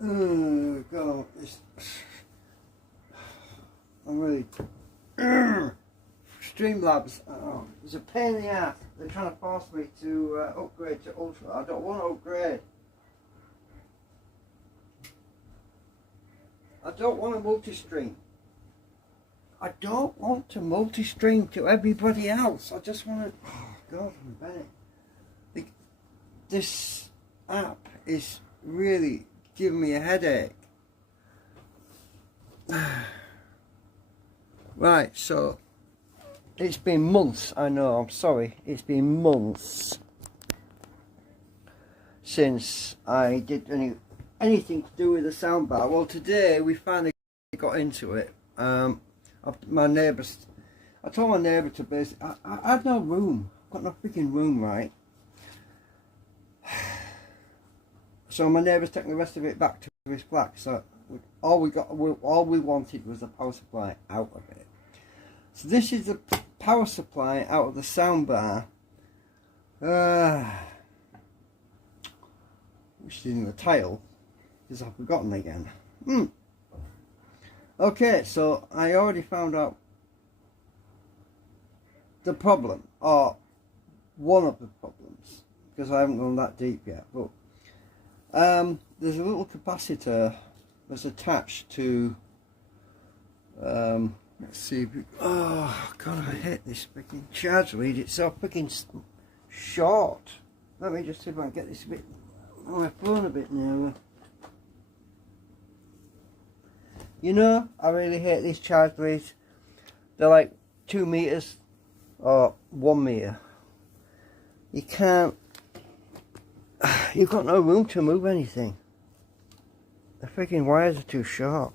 Oh God, I'm really Streamlabs. Oh, it's a pain in the ass. They're trying to force me to upgrade to Ultra. I don't want to upgrade. I don't want to multi-stream. I don't want to multi-stream to everybody else. I just want to. Oh God, I'm Bennett. This app is really giving me a headache. Right, so it's been months. I know. I'm sorry. It's been months since I did anything to do with the soundbar. Well, today we finally got into it. My neighbours, I told my neighbour to basically, I had no room. I've got no freaking room, right? So my neighbour's taking the rest of it back to his flat. So all we wanted was the power supply out of it. So this is the power supply out of the soundbar, which is in the title, because I've forgotten again. Okay, so I already found out the problem, or one of the problems, because I haven't gone that deep yet. But there's a little capacitor that's attached to. Let's see. Oh God, I hate this freaking charge lead. It's so freaking short. Let me just see if I can get this a bit on my phone a bit nearer. You know, I really hate these charge leads. They're like 2 meters or 1 meter. You can't. You've got no room to move anything. The freaking wires are too short.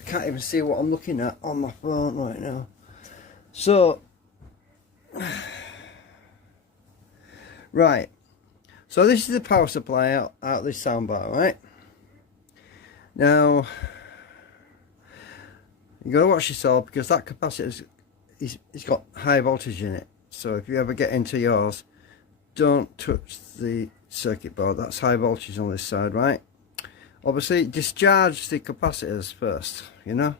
I can't even see what I'm looking at on my phone right now. So, right. So this is the power supply out of this soundbar, right? Now, you got to watch yourself, because that capacitor it's got high voltage in it. So if you ever get into yours, don't touch the circuit board. That's high voltage on this side, right? Obviously, discharge the capacitors first, you know.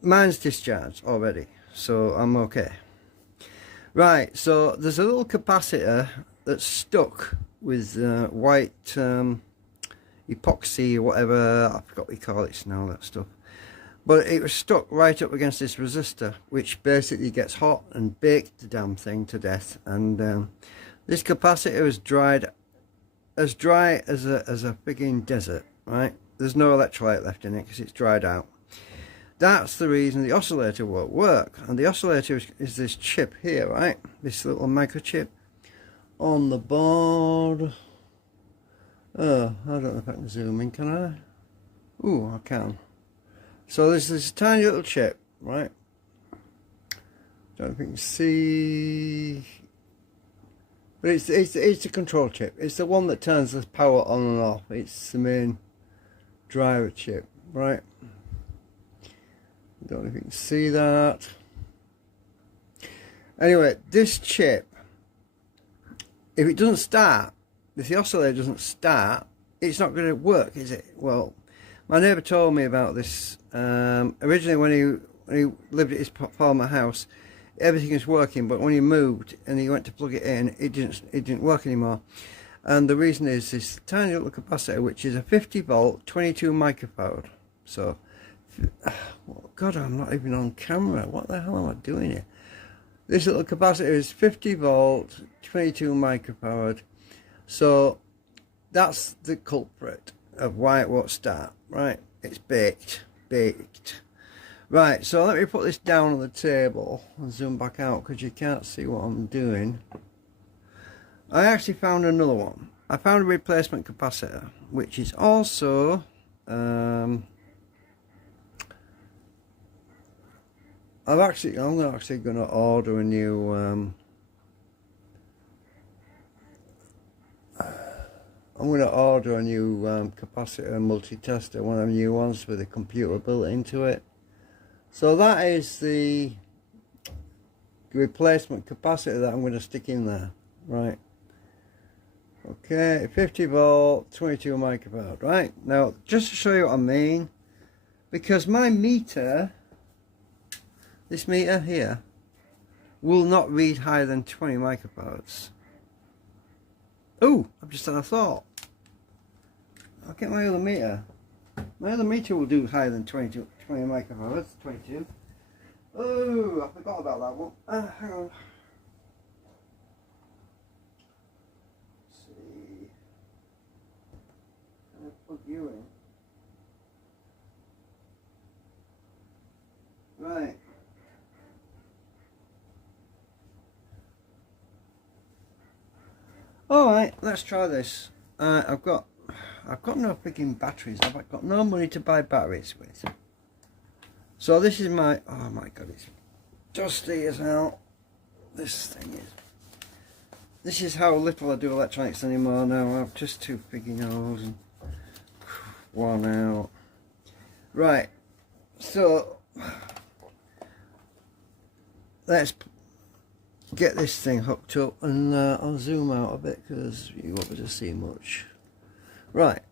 Mine's discharged already, so I'm okay. Right, so there's a little capacitor that's stuck with white epoxy or whatever, I forgot what you call it now, that stuff. But it was stuck right up against this resistor, which basically gets hot and baked the damn thing to death. And this capacitor is dried, as dry as a frigging desert, right? There's no electrolyte left in it because it's dried out. That's the reason the oscillator won't work. And the oscillator is this chip here, right? This little microchip on the board. Oh, I don't know if I can zoom in, can I? Ooh, I can. So there's this tiny little chip, right? Don't know if you can see. But it's the control chip. It's the one that turns the power on and off. It's the main driver chip, right? Don't know if you can see that. Anyway, this chip, if it doesn't start, if the oscillator doesn't start, it's not going to work, is it? Well, my neighbour told me about this. Originally, when he lived at his former house, everything was working, but when he moved and he went to plug it in, it didn't work anymore. And the reason is this tiny little capacitor, which is a 50 volt 22 microfarad. So God, I'm not even on camera. What the hell am I doing here? This little capacitor is 50 volt 22 microfarad. So that's the culprit of why it won't start, right? It's baked. Right, so let me put this down on the table and zoom back out, because you can't see what I'm doing. I actually found another one. I found a replacement capacitor, which is also I'm actually going to order a new capacitor multi-tester, one of the new ones with a computer built into it. So that is the replacement capacitor that I'm going to stick in there, right? Okay, 50 volt, 22 microfarad. Right, now just to show you what I mean, because my meter, this meter here, will not read higher than 20 microfarads. Oh, I've just had a thought. I'll get my other meter. My other meter will do higher than 20 microfarads, 22. Oh, I forgot about that one. Hang on. Let's see. Can I plug you in? Right. Alright, let's try this. I've got no freaking batteries. I've got no money to buy batteries with. So this is my, oh my god, it's dusty as hell. This thing is. This is how little I do electronics anymore now. I've just two freaking holes and one out. Right, so let's get this thing hooked up, and I'll zoom out a bit because you won't be able to see much. Right,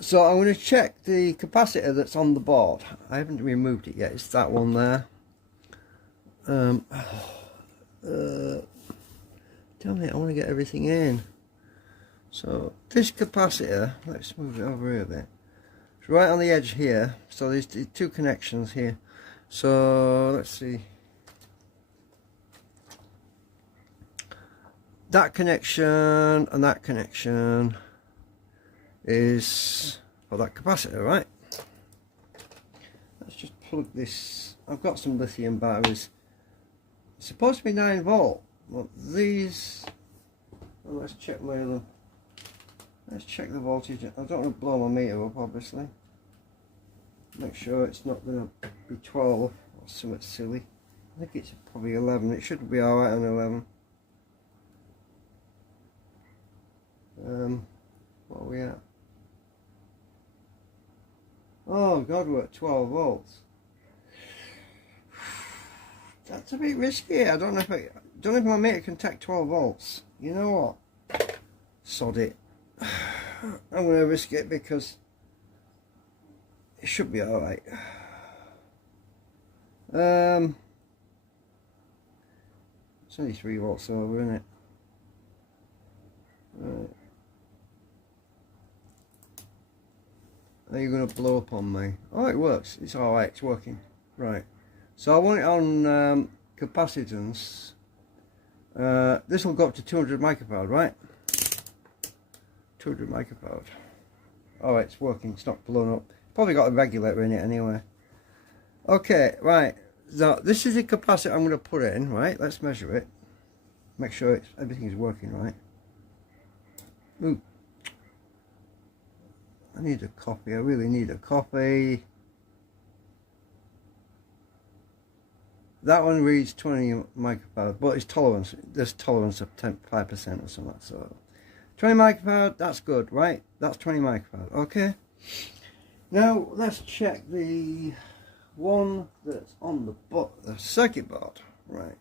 so I'm going to check the capacitor that's on the board. I haven't removed it yet. It's that one there. Damn it, I want to get everything in. So this capacitor, let's move it over here a bit. It's right on the edge here, so there's two connections here. So let's see. That connection and that connection is for that capacitor, right? Let's just plug this. I've got some lithium batteries. It's supposed to be 9 volt, but these, well, let's check my other, let's check the voltage. I don't want to blow my meter up, obviously. Make sure it's not going to be 12 or something silly. I think it's probably 11. It should be alright on 11. What are we at? Oh god, we're at 12 volts. That's a bit risky. I don't know if my meter can take 12 volts. You know what? Sod it. I'm gonna risk it because it should be alright. It's only 3 volts over, isn't it? Right. Are you going to blow up on me? Oh, it works. It's alright. It's working. Right. So I want it on capacitance. This will go up to 200 microfarad, right? 200 microfarad. Alright, it's working. It's not blown up. Probably got a regulator in it anyway. Okay, right. Now, this is the capacitor I'm going to put in, right? Let's measure it. Make sure everything is working right. Ooh. I need a copy. I really need a copy. That one reads 20 microfarad, but it's tolerance. There's tolerance of 5% or something. So 20 microfarad, that's good, right? That's 20 microfarad. Okay. Now let's check the one that's on the circuit board. Right.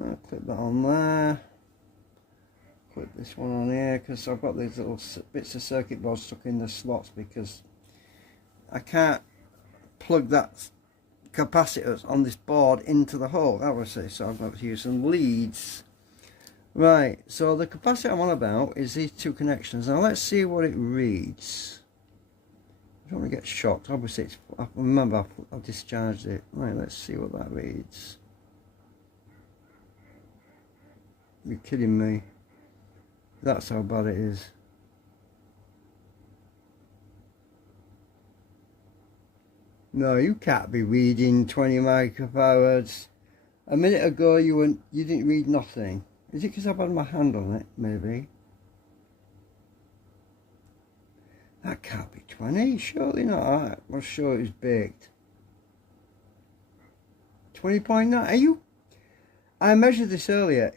I'll clip that on there. Put this one on here because I've got these little bits of circuit board stuck in the slots because I can't plug that capacitor on this board into the hole, obviously, so I've got to use some leads. Right, so the capacitor I'm on about is these two connections. Now let's see what it reads. I don't want to get shocked. Obviously, remember I've discharged it. Right, let's see what that reads. You're kidding me. That's how bad it is. No, you can't be reading 20 microfarads. A minute ago you didn't read nothing. Is it because I've had my hand on it? Maybe. That can't be 20. Surely not. I'm sure it was baked. 20.9. Are you? I measured this earlier.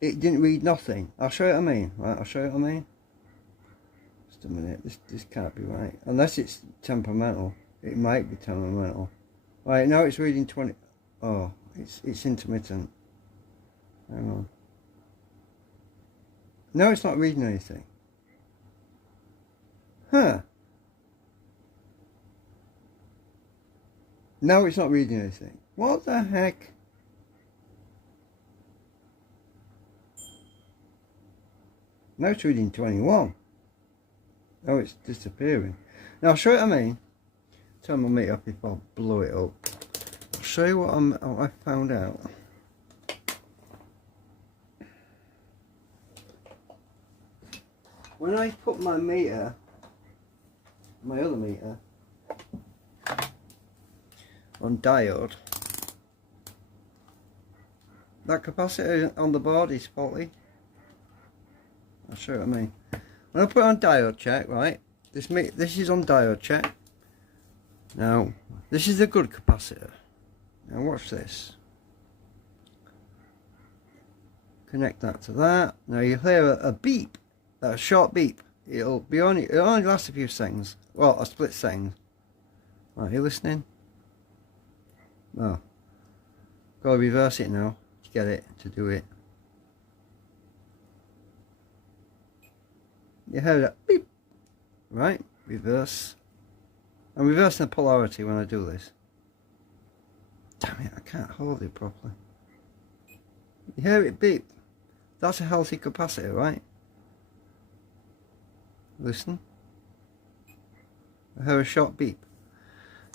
It didn't read nothing. I'll show you what I mean. Right, I'll show you what I mean. Just a minute. This can't be right. Unless it's temperamental. It might be temperamental. Right, now it's reading 20. Oh, it's intermittent. Hang on. Now it's not reading anything. Huh. Now it's not reading anything. What the heck? Now it's reading 21. Oh, it's disappearing. Now I'll show you what I mean. Turn my meter up if I blow it up. I'll show you what I found out. When I put my meter, my other meter, on diode, that capacitor on the board is faulty. I'll show you what I mean. When I put it on diode check, right, this is on diode check. Now, this is a good capacitor. Now watch this. Connect that to that. Now you hear a beep, a short beep. It'll only last a few seconds. Well, a split second. Right, you listening? No. Gotta reverse it now to get it to do it. You heard that beep, right? Reverse. I'm reversing the polarity when I do this. Damn it, I can't hold it properly. You hear it beep? That's a healthy capacitor, right? Listen. I hear a short beep.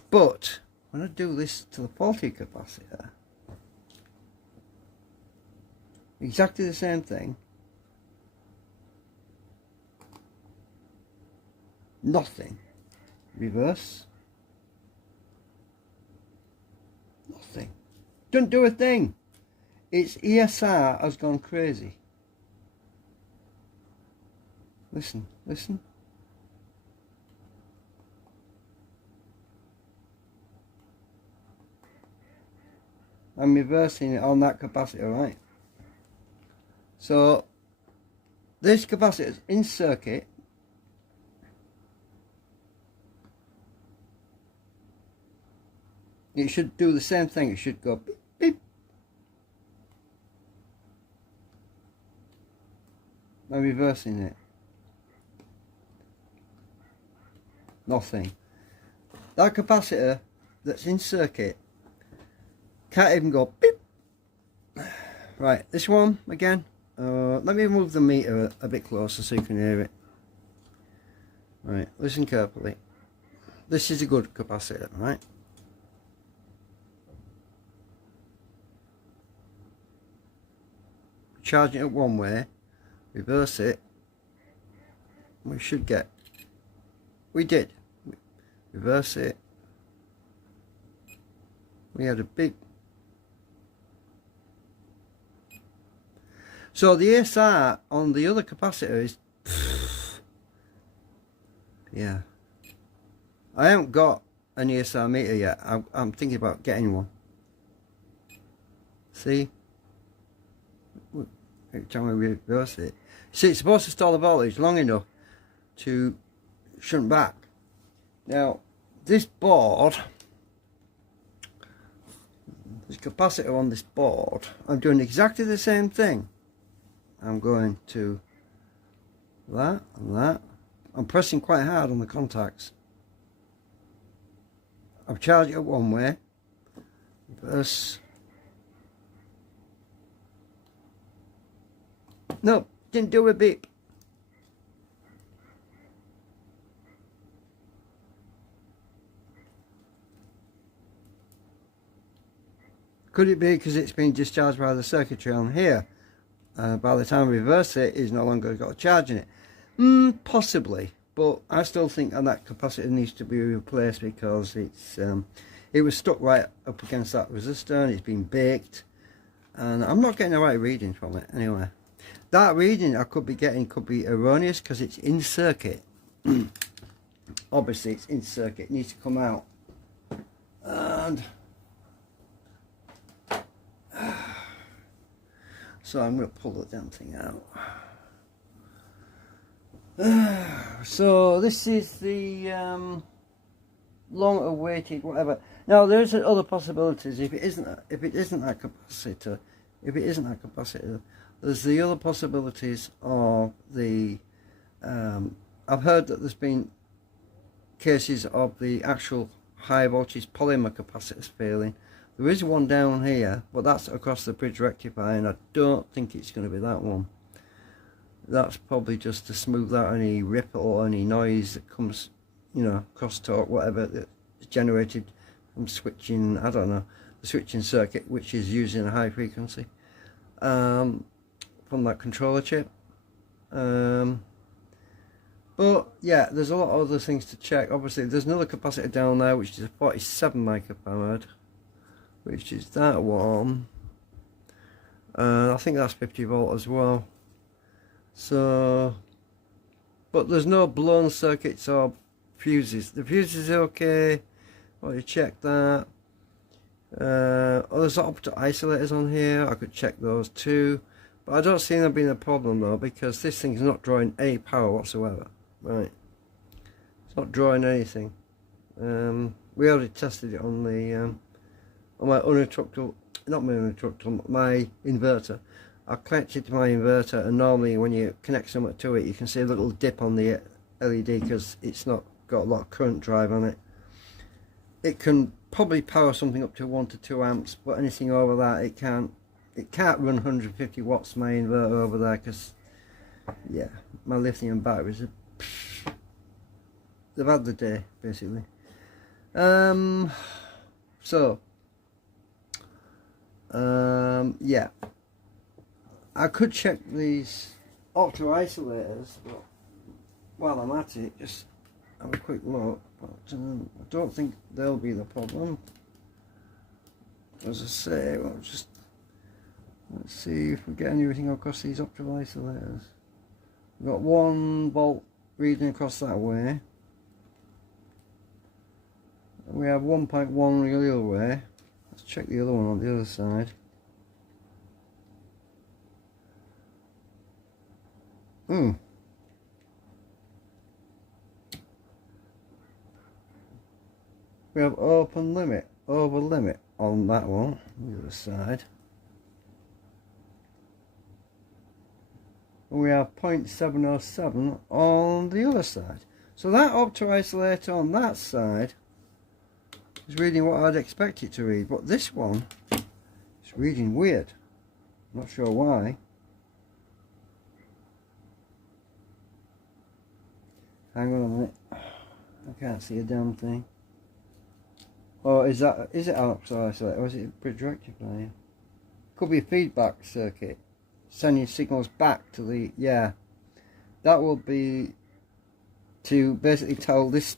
But when I do this to the faulty capacitor, exactly the same thing. Nothing. Reverse. Nothing. Don't do a thing. Its ESR has gone crazy. Listen, listen. I'm reversing it on that capacitor, right? So this capacitor is in circuit. It should do the same thing. It should go beep, beep. I'm reversing it. Nothing. That capacitor that's in circuit can't even go beep. Right, this one again. Let me move the meter a bit closer so you can hear it. Right, listen carefully. This is a good capacitor, right? Charging it one way, reverse it, we should get, we did, reverse it, we had a big, so the ASR on the other capacitor is, yeah, I haven't got an ASR meter yet. I'm thinking about getting one. See? Every time we reverse it. See, it's supposed to store the voltage long enough to shunt back. Now, this board, this capacitor on this board, I'm doing exactly the same thing. I'm going to that and that. I'm pressing quite hard on the contacts. I'm charging it one way, reverse. No, didn't do a beep. Could it be because it's been discharged by the circuitry on here? By the time I reverse it, it's no longer got a charge in it. Possibly, but I still think that capacitor needs to be replaced because it was stuck right up against that resistor and it's been baked, and I'm not getting the right reading from it anyway. That reading I could be getting could be erroneous because it's in circuit. Obviously it's in circuit, it needs to come out. And so I'm going to pull the damn thing out. So this is the long awaited whatever. Now there's other possibilities. If it isn't that capacitor, There's the other possibilities of the I've heard that there's been cases of the actual high voltage polymer capacitors failing. There is one down here, but that's across the bridge rectifier, and I don't think it's going to be that one. That's probably just to smooth out any ripple or any noise that comes, you know, crosstalk, whatever, that's generated from switching, I don't know, the switching circuit, which is using a high frequency from that controller chip. But yeah, there's a lot of other things to check. Obviously there's another capacitor down there which is a 47 microfarad, which is that one. I think that's 50 volt as well. So, but there's no blown circuits or fuses. The fuses are okay. Well, you check that. Oh, there's opto isolators on here. I could check those too. But I don't see there being a problem though, because this thing's not drawing any power whatsoever. Right. It's not drawing anything. We already tested it on the on my uninterruptible, not my uninterruptible, my inverter. I connected to my inverter, and normally when you connect something to it, you can see a little dip on the LED because it's not got a lot of current drive on it. It can probably power something up to 1 to 2 amps, but anything over that it can't. It can't run 150 watts my inverter over there, because yeah, my lithium batteries are, they've had the day basically. Yeah, I could check these opto isolators, but while I'm at it, just have a quick look. But I don't think they'll be the problem. As I say, well, just let's see if we get anything across these opto isolators. We've got 1 volt reading across that way. We have 1.1 the other way. Let's check the other one on the other side. We have open limit, over limit on that one, the other side. And we have 0.707 on the other side. So that opto isolator on that side is reading what I'd expect it to read, but this one is reading weird. Not sure why. Hang on a minute. I can't see a damn thing. Oh, is it an opto isolator or is it a bridge rectifier? Could be a feedback circuit sending signals back to the, yeah, that will be to basically tell this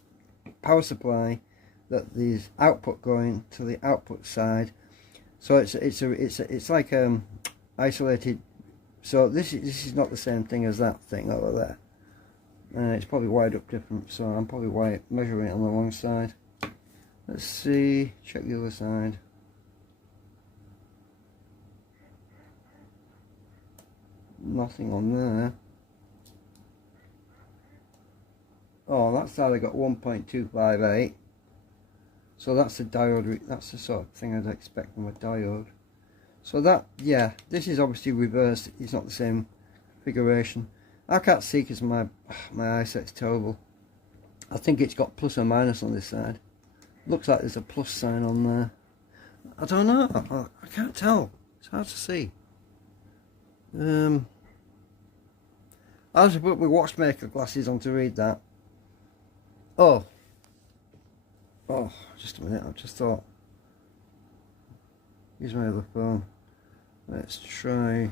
power supply that there's output going to the output side. So it's like isolated. So this is not the same thing as that thing over there. It's probably wired up different, so I'm probably measuring it on the wrong side. Let's see, check the other side. Nothing on there. Oh, that side I got 1.258. So that's the diode, that's the sort of thing I'd expect from a diode. So that, yeah, this is obviously reversed, it's not the same configuration. I can't see because my eyesight's terrible. I think it's got plus or minus on this side. Looks like there's a plus sign on there. I don't know, I can't tell, it's hard to see. I'll have to put my watchmaker glasses on to read that. Oh, just a minute, I just thought, use my other phone. Let's try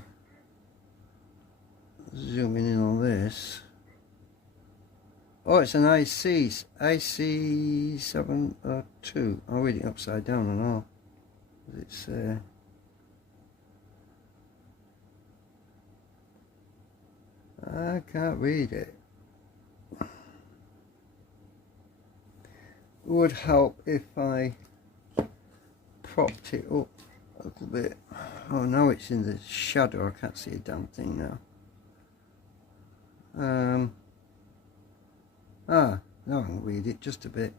zooming in on this. Oh, it's an IC702. I'll read it upside down and all. What does it say? I can't read it. It would help if I propped it up a little bit. Oh, now it's in the shadow, I can't see a damn thing now. Now I can read it just a bit.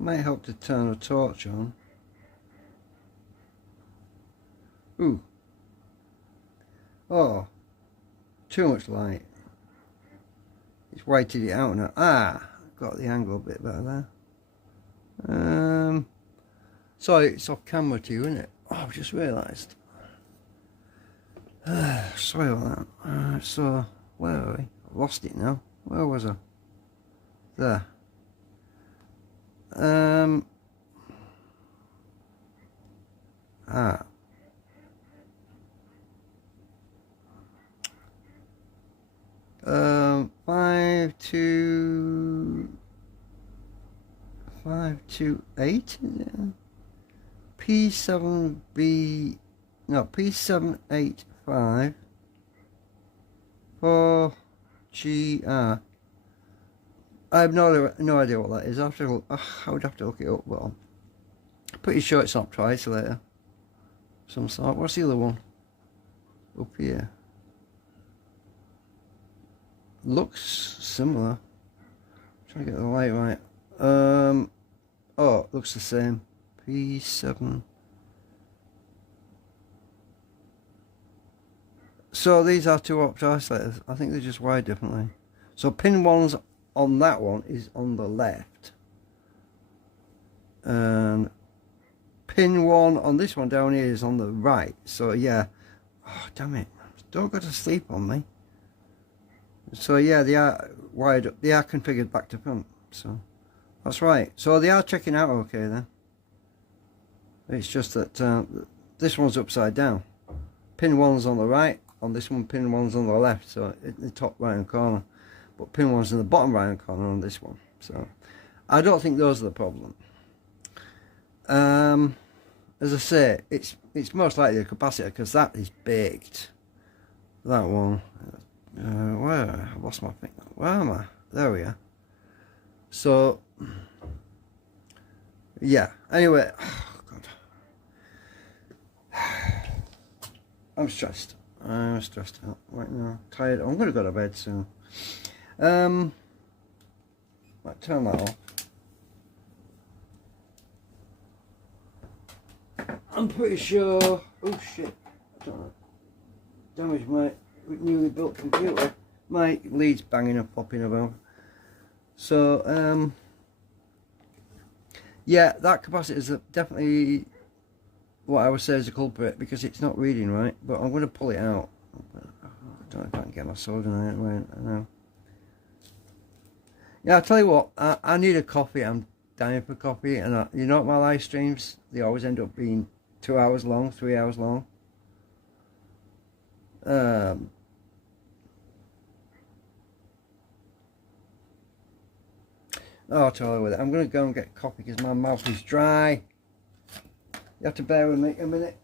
Might help to turn a torch on. Ooh. Oh. Too much light. It's whited it out now. Ah, got the angle a bit better there. Sorry, it's off camera too, isn't it? Oh, I've just realised. Sorry about that. So, where are we? I've lost it now. Where was I? There. Ah. 528 P7B, no, P785 4GR. I have no idea what that is. I would have to look it up, but I'm pretty sure it's not isolator. Some sort. What's the other one? Up here. Looks similar. Trying to get the light right. Oh, it looks the same. P7. So these are two opt isolators. I think they're just wired differently. So pin 1's on that one is on the left. And pin 1 on this one down here is on the right. So yeah. Oh, damn it. Don't go to sleep on me. So yeah, they are wired up. They are configured back to front. So that's right. So they are checking out okay then. It's just that this one's upside down. Pin 1's on the right. On this one, pin 1's on the left. So in the top right hand corner. But pin 1's in the bottom right hand corner on this one. So I don't think those are the problem. As I say, it's most likely a capacitor because that is baked. That one. Where? I lost my thing. Where am I? There we are. So, yeah. Anyway, oh God. I'm stressed. I'm stressed out right now. Tired. I'm gonna go to bed soon. Might turn that off. I'm pretty sure. Oh shit! I don't know. Damaged my newly built computer. My lead's banging and popping about. So yeah, that capacitor is definitely what I would say is a culprit because it's not reading right. But I'm going to pull it out. I don't know if I can get my soldering on it. Right, I know. Yeah, I'll tell you what. I need a coffee. I'm dying for coffee, and you know what, my live streams, they always end up being 2 hours long, 3 hours long. Oh, totally with it. I'm going to go and get coffee because my mouth is dry. You have to bear with me a minute.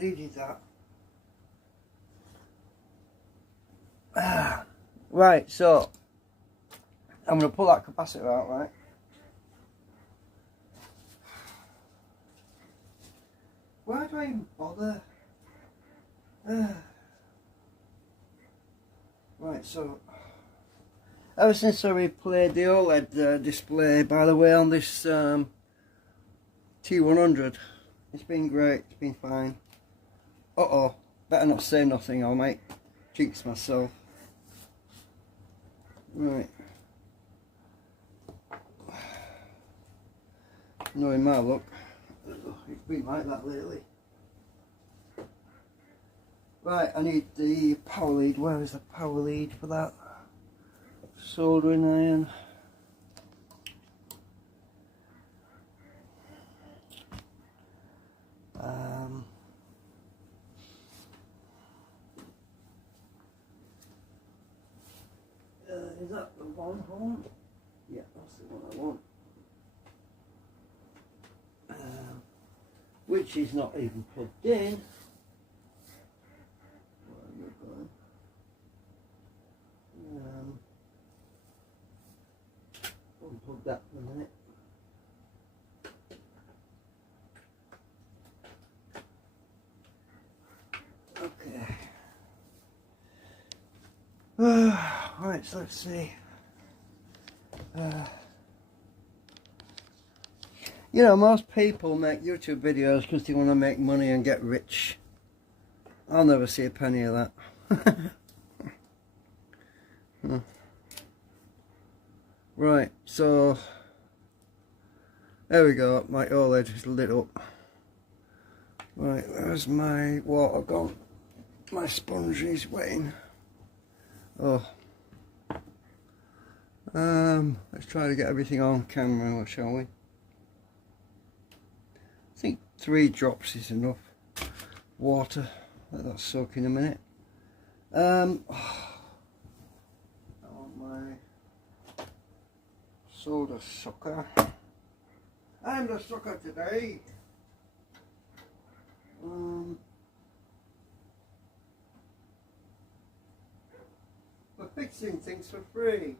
needed that. Right, so I'm going to pull that capacitor out, right? Why do I even bother? Right, so ever since I replayed the OLED display, by the way, on this T100, it's been great, it's been fine. Uh-oh, better not say nothing, I might jinx myself. Right. Knowing my luck, it's been like that lately. Right, I need the power lead. Where is the power lead for that? Soldering iron. Is that the one hole? Yeah, that's the one I want. Which is not even plugged in. Where are you going? Unplug that in a minute. Okay. Right, so let's see. You know, most people make YouTube videos because they want to make money and get rich. I'll never see a penny of that. Right, so there we go. My OLED is lit up. Right, where's my water gone? My sponge is wetting. Oh. Let's try to get everything on camera, shall we? I think 3 drops is enough water. Let that soak in a minute. I want my soda sucker. I'm the sucker today. We're fixing things for free.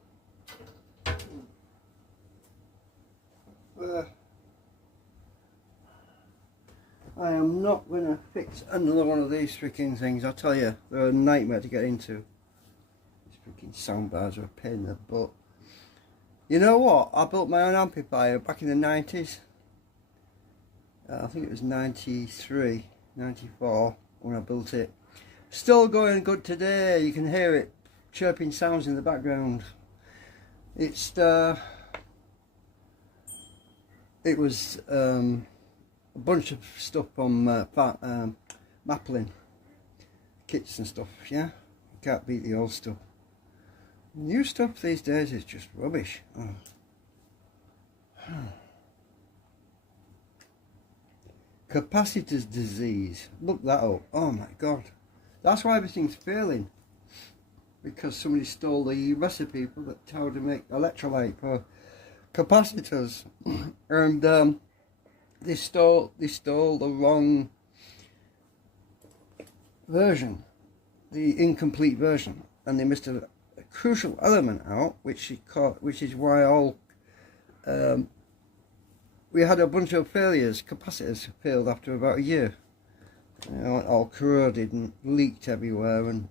I am not going to fix another one of these freaking things. I tell you, they're a nightmare to get into. These freaking soundbars are a pain in the butt. You know what? I built my own amplifier back in the 90s. I think it was 93, 94 when I built it. Still going good today. You can hear it chirping sounds in the background. It's it was a bunch of stuff from Maplin kits and stuff. Yeah, can't beat the old stuff. New stuff these days is just rubbish. Oh. Capacitor's disease. Look that up. Oh my god. That's why everything's failing. Because somebody stole the recipe for how to make electrolyte for capacitors. And they stole the wrong version. The incomplete version. And they missed a crucial element out, which is why all we had a bunch of failures. Capacitors failed after about a year. You know, all corroded and leaked everywhere, and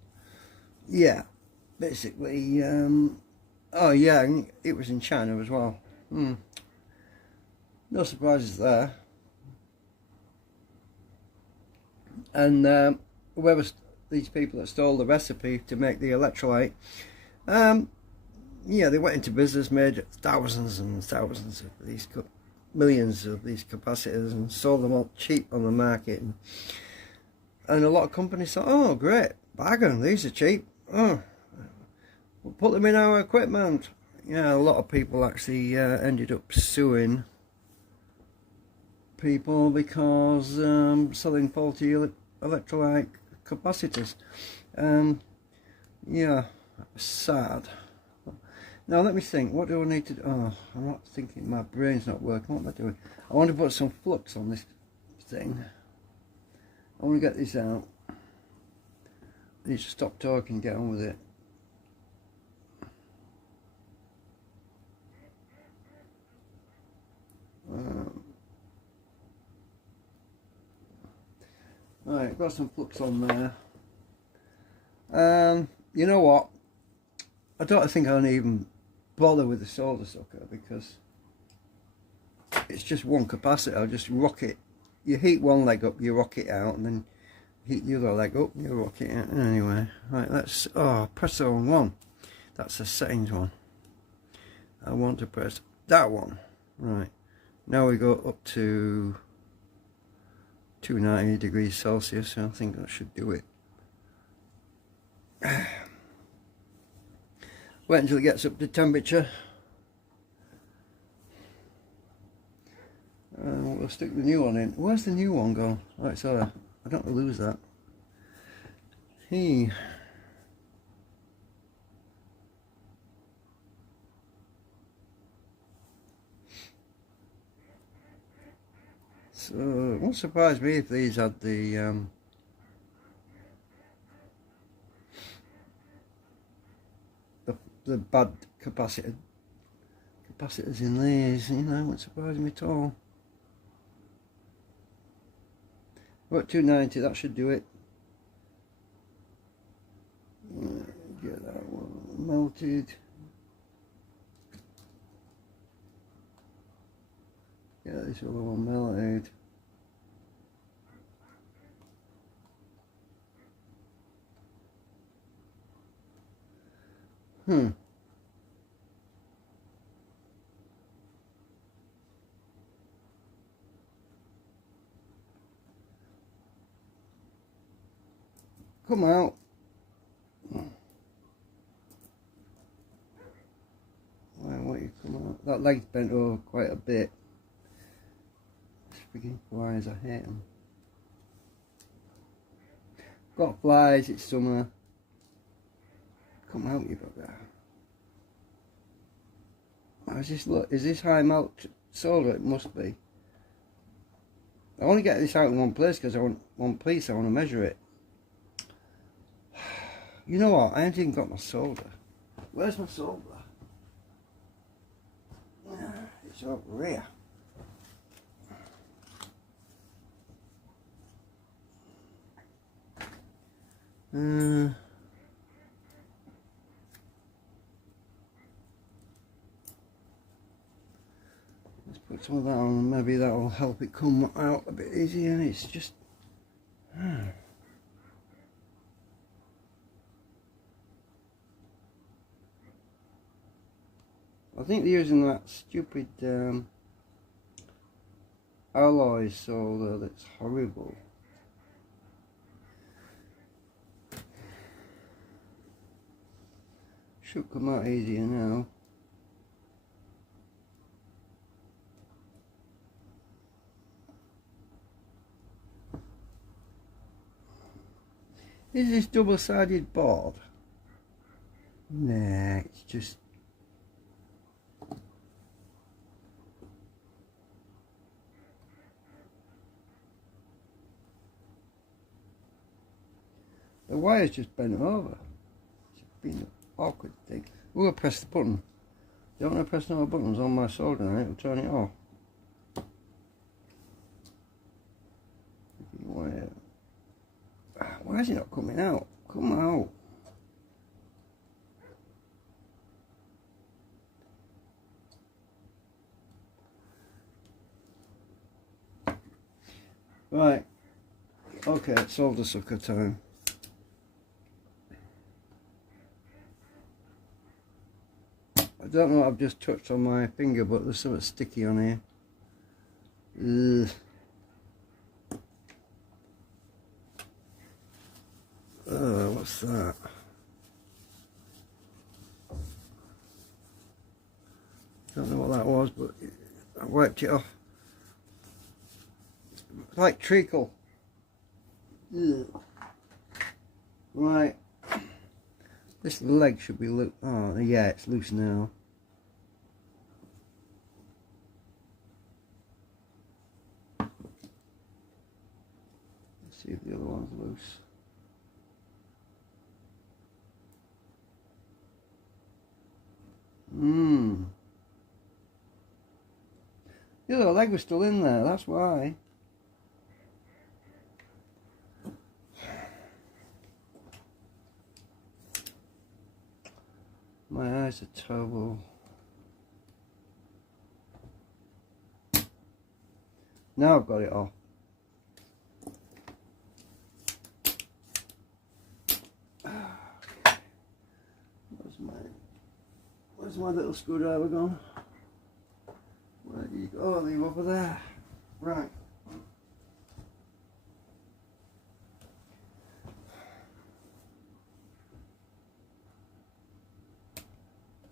yeah, basically, oh yeah, and it was in China as well. No surprises there. And whoever these people that stole the recipe to make the electrolyte, yeah, they went into business, made thousands and thousands of these, millions of these capacitors, and sold them all cheap on the market. And a lot of companies thought, oh great, bargain, these are cheap. Oh, we'll put them in our equipment. Yeah, a lot of people actually ended up suing people because selling faulty electrolyte capacitors. Yeah, sad. Now let me think, what do I need to do? Oh, I'm not thinking, my brain's not working. What am I doing? I want to put some flux on this thing. I want to get this out. I need to stop talking and get on with it. Right, got some flux on there. You know what? I don't think I'll even bother with the solder sucker because it's just one capacitor. I'll just rock it. You heat one leg up, you rock it out, and then heat the other leg up, you rock it out. Anyway, right, let's, press on one. That's the settings one. I want to press that one. Right, now we go up to 290 degrees Celsius, so I think that should do it. Wait until it gets up to temperature. We'll stick the new one in. Where's the new one gone? Right, sorry, I don't want to lose that. Hey. So, it won't surprise me if these had the bad capacitors in these, you know, it won't surprise me at all. We're at 290, that should do it. Get that one melted. Get this other one melted. Come out. Why won't you come out? That leg's bent over quite a bit. Freaking flies, I hate them. Got flies, it's summer. Come out, you bugger. Is this high melt solder? It must be. I want to get this out in one place because I want one piece, I want to measure it. You know what, I ain't even got my solder. Where's my solder? It's over here. Let's put some of that on, maybe that will help it come out a bit easier. It's just I think they're using that stupid alloy solder that's horrible. Should come out easier now. Is this double-sided board? Nah, it's just the wire's just bent over. It's been an awkward thing. We're going to press the button. Don't want to press no buttons on my solder and it'll turn it off. Why is it not coming out? Come out. Right. Okay, it's solder sucker time. I don't know what I've just touched on my finger, but there's something sticky on here. Ugh. Oh, what's that? Don't know what that was, but I wiped it off. It's like treacle. Ugh. Right. This leg should be loose. Oh, yeah, it's loose now. See if the other one's loose. The other leg was still in there, that's why. My eyes are terrible. Now I've got it off. Where's my little screwdriver gone? Where do you go? Oh, leave over there. Right.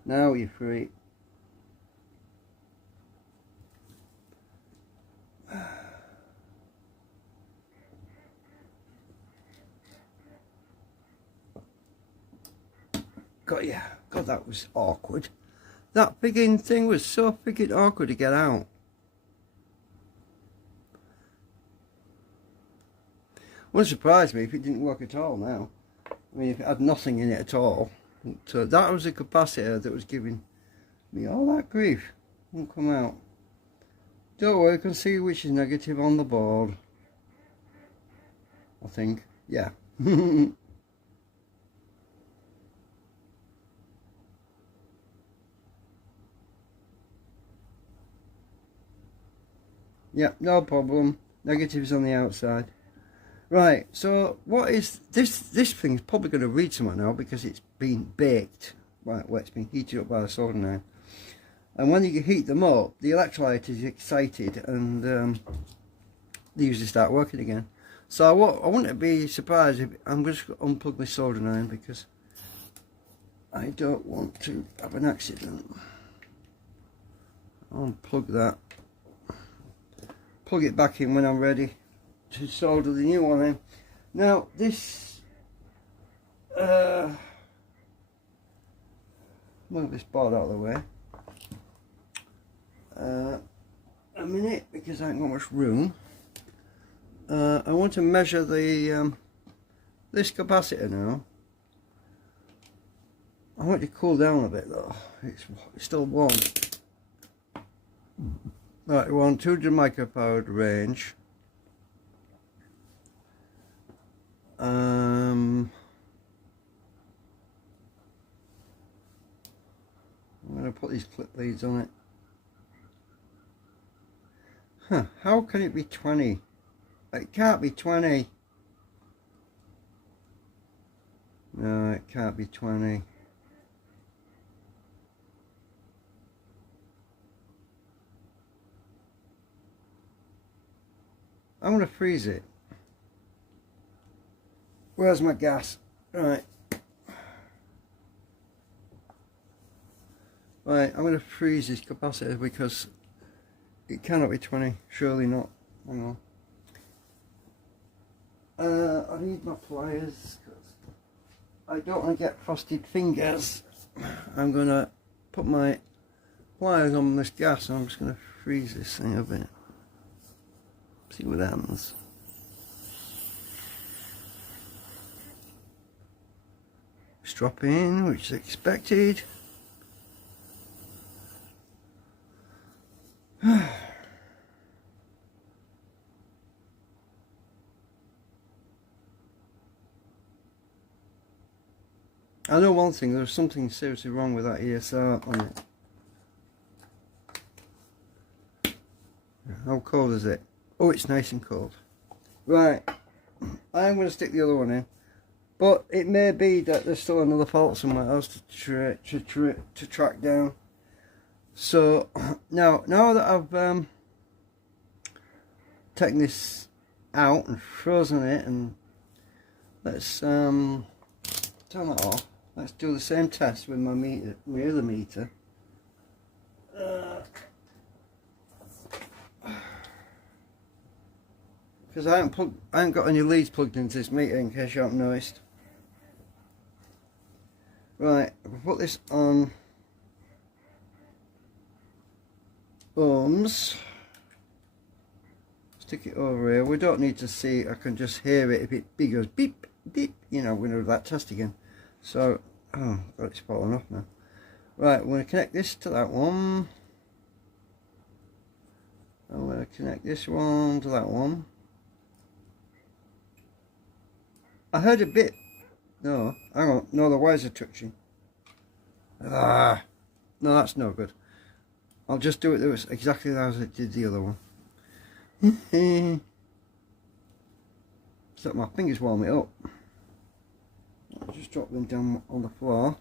Now you're free. Got ya. God, that was awkward. That friggin' thing was so friggin' awkward to get out. Wouldn't surprise me if it didn't work at all now. I mean, if it had nothing in it at all. So that was a capacitor that was giving me all that grief. Won't come out. Don't worry, I can see which is negative on the board. I think. Yeah. Yeah, no problem. Negatives on the outside. Right, so what is this? This thing is probably going to read something now because it's been baked. Right, well, it's been heated up by the solder now. And when you heat them up, the electrolyte is excited and they usually start working again. So I wouldn't be surprised if I'm just going to unplug my soldering iron because I don't want to have an accident. I'll unplug that. Plug it back in when I'm ready to solder the new one in. Now this move this board out of the way a minute because I haven't got much room. I want to measure the this capacitor now. I want it to cool down a bit though. It's still warm. Right, we're on 200 microfarad range. I'm going to put these clip leads on it. Huh, how can it be 20? It can't be 20. No, it can't be 20. I'm going to freeze it. Where's my gas? Right. Right, I'm going to freeze this capacitor because it cannot be 20. Surely not. Hang on. I need my pliers because I don't want to get frosted fingers. I'm going to put my pliers on this gas and I'm just going to freeze this thing a bit. See what happens. Strop in, which is expected. I know one thing, there's something seriously wrong with that ESR on it. How cold is it? Oh, it's nice and cold. Right, I'm going to stick the other one in. But it may be that there's still another fault somewhere else to track down. So now that I've taken this out and frozen it, and let's turn that off. Let's do the same test with my meter, my other meter. Because I haven't got any leads plugged into this meter, in case you haven't noticed. Right, if I put this on ohms, let's Stick it over here. We don't need to see it. I can just hear it. If it goes beep, beep, you know, we're going to do that test again. So, oh, God, it's falling off now. Right, we're going to connect this to that one. I'm going to connect this one to that one. I heard a bit. No, hang on. No, the wires are touching. Ah, no, that's no good. I'll just do it exactly as I did the other one. So my fingers warm it up. I'll just drop them down on the floor.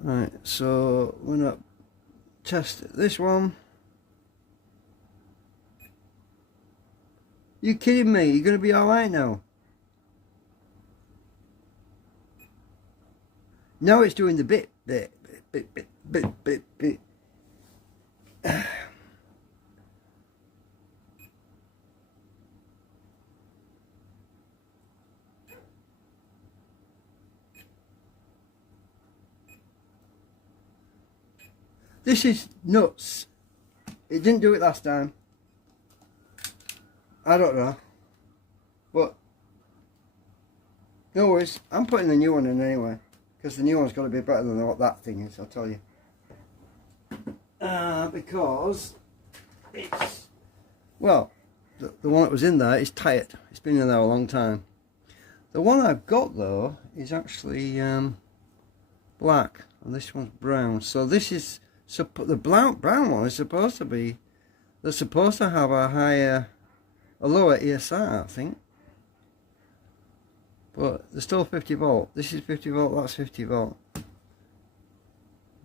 Right, so we're gonna test this one. You kidding me? You're gonna be alright now? Now it's doing the bit. This is nuts. It didn't do it last time. I don't know. But no worries. I'm putting the new one in anyway. Because the new one's got to be better than what that thing is, I'll tell you. Because it's... Well, the one that was in there is tight. It's been in there a long time. The one I've got though is actually black. And this one's brown. So this is... So the brown one is supposed to be... They're supposed to have a lower ESR, I think. But they're still 50 volt. This is 50 volt, that's 50 volt.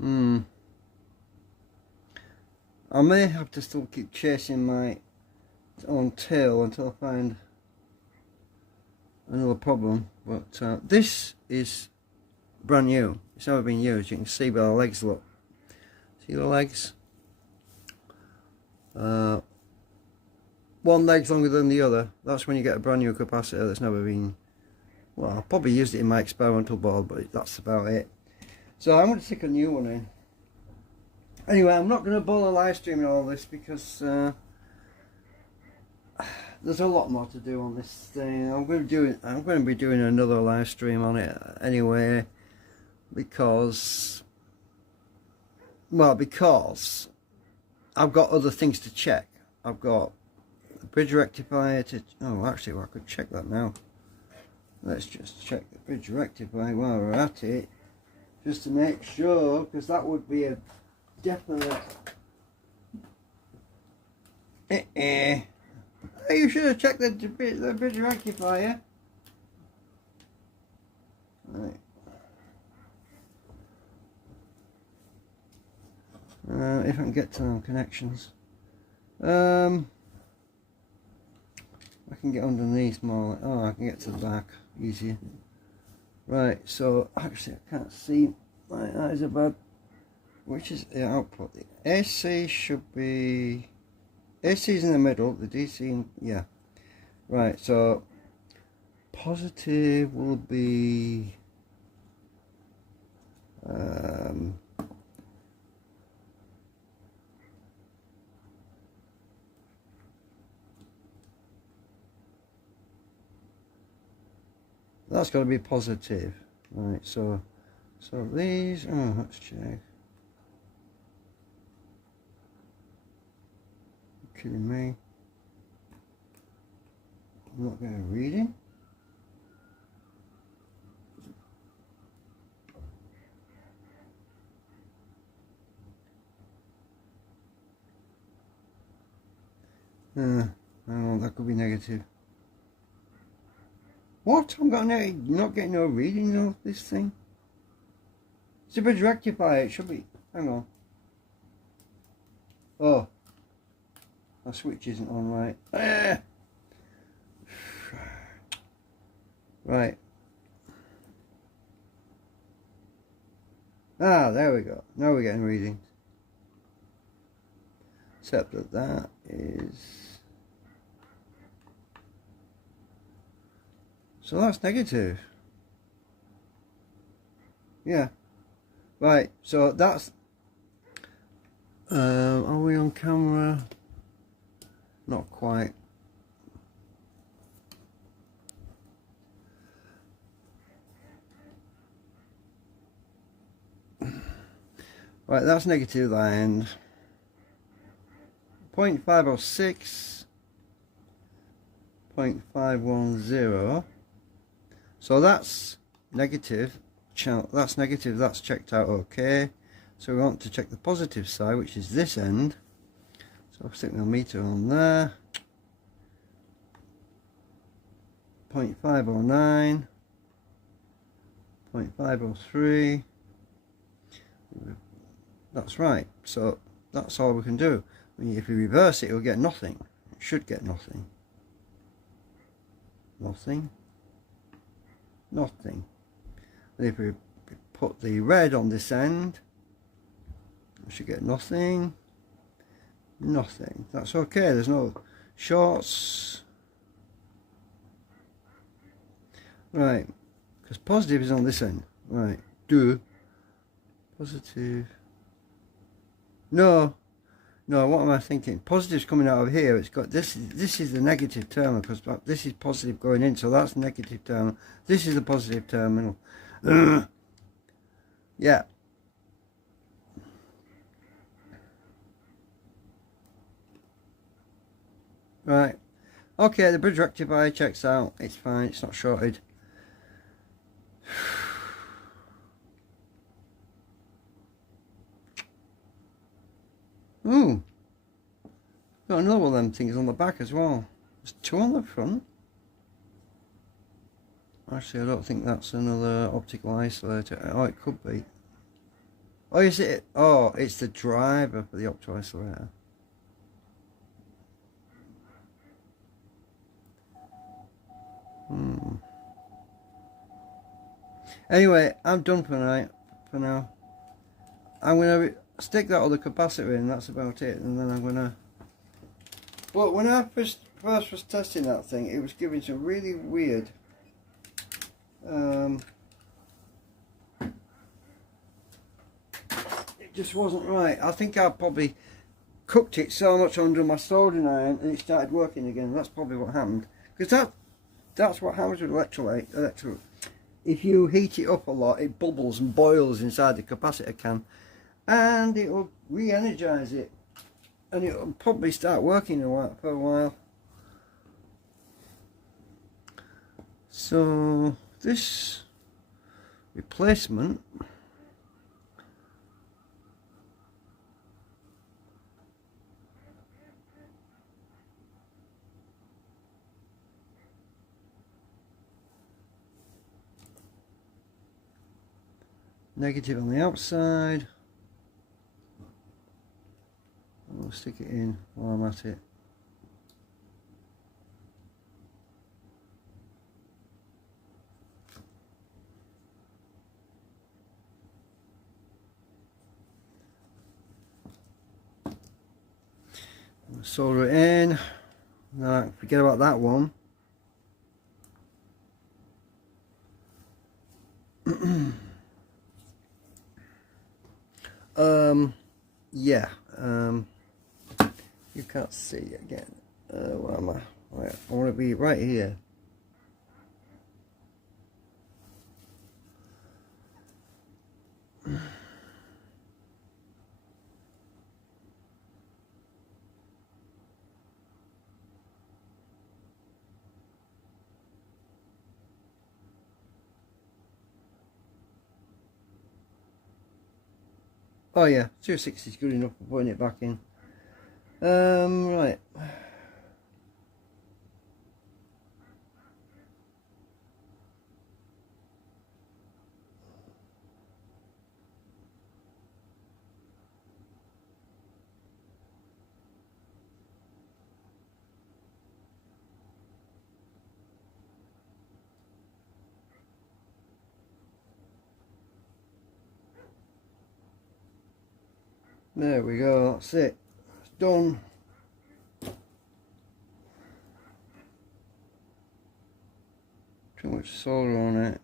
I may have to still keep chasing my own tail until I find another problem. But this is brand new. It's never been used. You can see by the legs, look. See the legs? One leg's longer than the other. That's when you get a brand new capacitor that's never been... Well, I probably used it in my experimental board, but that's about it. So I'm going to stick a new one in. Anyway, I'm not going to bother live streaming all this because there's a lot more to do on this thing. I'm going to be doing another live stream on it anyway, because I've got other things to check. I've got the bridge rectifier to... Oh, actually, well, I could check that now. Let's just check the bridge rectifier while we're at it, just to make sure, because that would be a definite... You should have checked the bridge rectifier. Right. If I can get to them connections. I can get underneath more. Oh, I can get to the back easier. Right, so actually I can't see. My eyes are bad. Which is the output? The AC should be... AC is in the middle, the DC in... Yeah. Right, so positive will be... That's got to be positive. Right, so these... Oh, let's check. You're kidding me? I'm not getting a reading. Oh, that could be negative. What? I'm not getting no reading of this thing. It's a bridge rectifier. It should be. Hang on. Oh, my switch isn't on right. Right. Ah, there we go. Now we're getting readings. Except that is... So that's negative. Yeah. Right, so that's... are we on camera? Not quite. Right, that's negative that end. 0.506, 0.510. So that's negative. That's negative, that's checked out okay. So we want to check the positive side, which is this end. So I'll stick my meter on there. 0.509, 0.503. That's right. So that's all we can do. I mean, if we reverse it, it'll get nothing. It should get nothing. Nothing. Nothing. And if we put the red on this end, we should get nothing. Nothing. That's okay. There's no shorts. Right. Because positive is on this end. Right. Do. Positive. No. No, what am I thinking? Positive's coming out of here. It's got this is the negative terminal, because this is positive going in, so that's negative terminal. This is the positive terminal. Yeah. Right. Okay, the bridge rectifier checks out. It's fine, it's not shorted. Ooh. Got another one of them things on the back as well. There's two on the front. Actually, I don't think that's another optical isolator. Oh, it could be. Oh, is it? Oh, it's the driver for the optical isolator. Anyway, I'm done for now. I'm going to stick that other capacitor in, that's about it, and then I'm going to... Well, when I first was testing that thing, it was giving some really weird... it just wasn't right. I think I probably cooked it so much under my soldering iron and it started working again. That's probably what happened. Because that's what happens with electrolyte. If you heat it up a lot, it bubbles and boils inside the capacitor can, and it will re-energize it, and it will probably start working for a while. So this replacement negative on the outside. I'll stick it in while I'm at it. Solder it in. No, forget about that one. Yeah. You can't see it again. Where am I? Right, I want to be right here. Oh yeah, 260 is good enough for putting it back in. Right. There we go, that's it. It's done. Too much solder on it.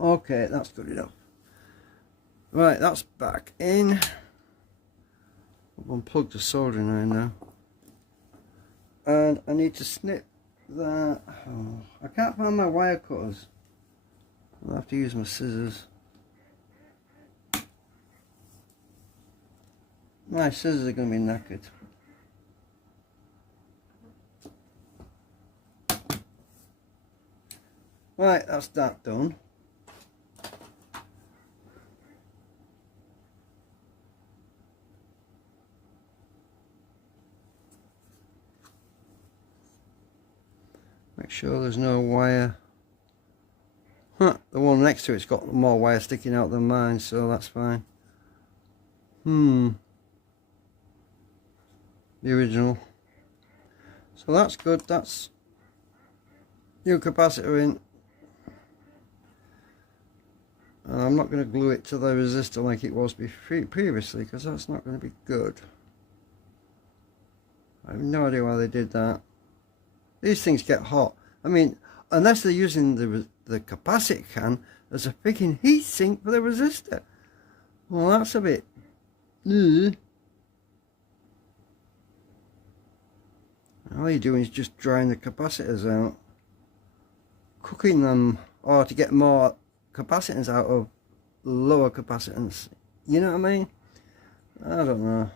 Okay, that's good enough. Right, that's back in. I'll unplug the soldering iron now. And I need to snip that. Oh, I can't find my wire cutters. I'll have to use my scissors. My scissors are going to be knackered. Right, that's that done. Make sure there's no wire. Huh, the one next to it's got more wire sticking out than mine, so that's fine. The original. So that's good. That's new capacitor in. And I'm not going to glue it to the resistor like it was previously, because that's not going to be good. I have no idea why they did that. These things get hot. I mean, unless they're using the capacitor can as a freaking heat sink for the resistor. Well, that's a bit... All you're doing is just drying the capacitors out. Cooking them, or to get more capacitance out of lower capacitance. You know what I mean? I don't know.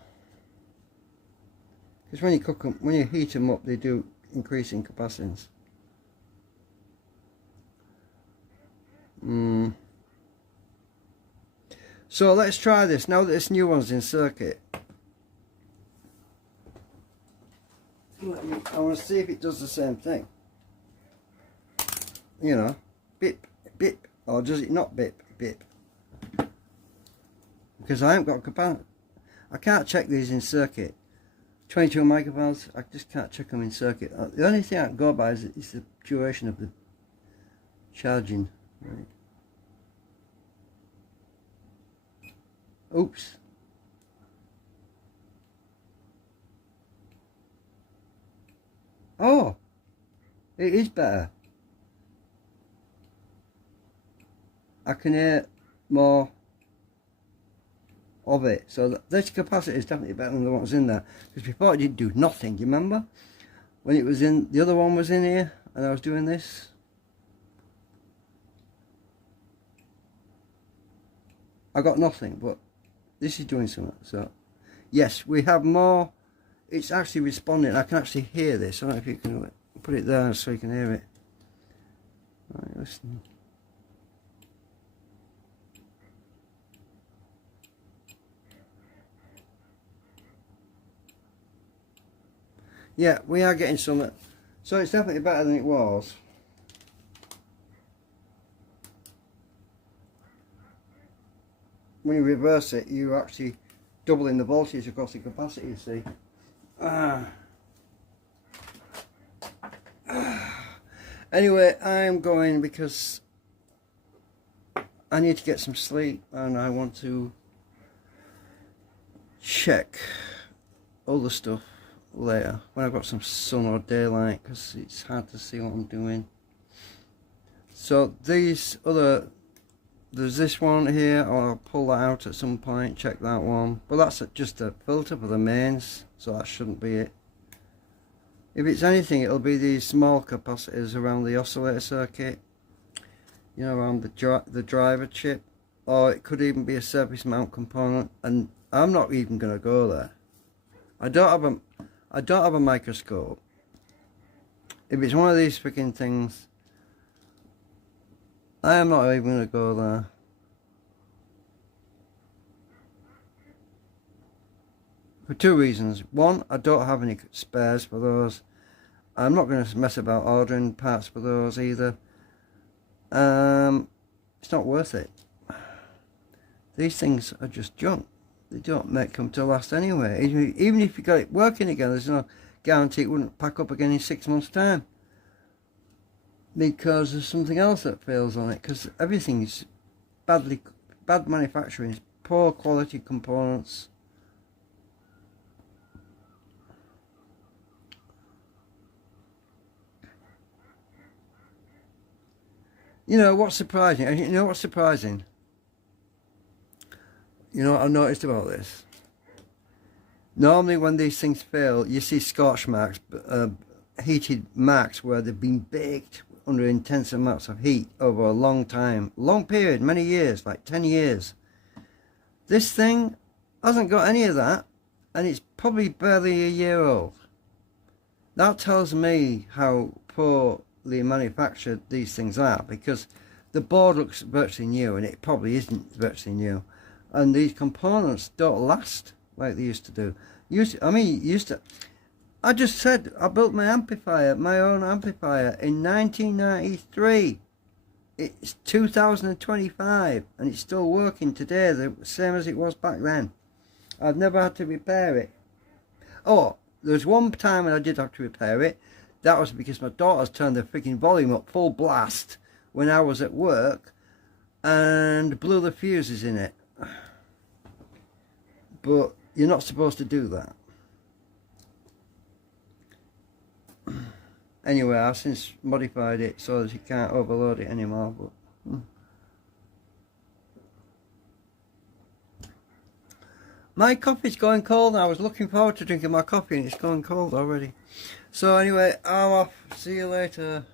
Because when you cook them, when you heat them up, they do increase in capacitance. So let's try this now that this new one's in circuit. I want to see if it does the same thing. You know, bip, bip, or does it not bip, bip? Because I haven't got capacitance. I can't check these in circuit. 22 microfarads, I just can't check them in circuit. The only thing I can go by is the duration of the charging. Right. Oops. Oh, it is better. I can hear more of it. So this capacitor is definitely better than the one that was in there. Because before it didn't do nothing, you remember? When it was in, the other one was in here and I was doing this. I got nothing, but this is doing something. So yes, we have more. It's actually responding. I can actually hear this. I don't know if you can put it there so you can hear it. Right, listen. Yeah, we are getting some. So it's definitely better than it was. When you reverse it, you're actually doubling the voltage across the capacitor, you see. Anyway, I'm going because I need to get some sleep and I want to check all the stuff later when I've got some sun or daylight, because it's hard to see what I'm doing. So these other, there's this one here, I'll pull that out at some point, check that one, but that's just a filter for the mains, so that shouldn't be it. If it's anything, it'll be these small capacitors around the oscillator circuit, you know, around the driver chip, or it could even be a surface mount component, and I'm not even going to go there. I don't have a microscope. If it's one of these freaking things, I am not even going to go there. For two reasons. One, I don't have any spares for those. I'm not going to mess about ordering parts for those either. It's not worth it. These things are just junk. They don't make them to last anyway. Even if you got it working again, there's no guarantee it wouldn't pack up again in 6 months' time. Because there's something else that fails on it. Because everything's bad manufacturing, poor quality components. You know what's surprising? You know what's surprising? You know what I noticed about this? Normally when these things fail, you see scorch marks, heated marks where they've been baked under intense amounts of heat over a long time, long period, many years, like 10 years. This thing hasn't got any of that, and it's probably barely a year old. That tells me how poorly manufactured these things are, because the board looks virtually new, and it probably isn't virtually new. And these components don't last like they used to do. I just said I built my amplifier, my own amplifier, in 1993. It's 2025 and it's still working today, the same as it was back then. I've never had to repair it. Oh, there's one time when I did have to repair it. That was because my daughter's turned the freaking volume up full blast when I was at work and blew the fuses in it. But you're not supposed to do that. Anyway, I've since modified it so that you can't overload it anymore. But my coffee's going cold. I was looking forward to drinking my coffee and it's going cold already. So anyway, I'm off. See you later.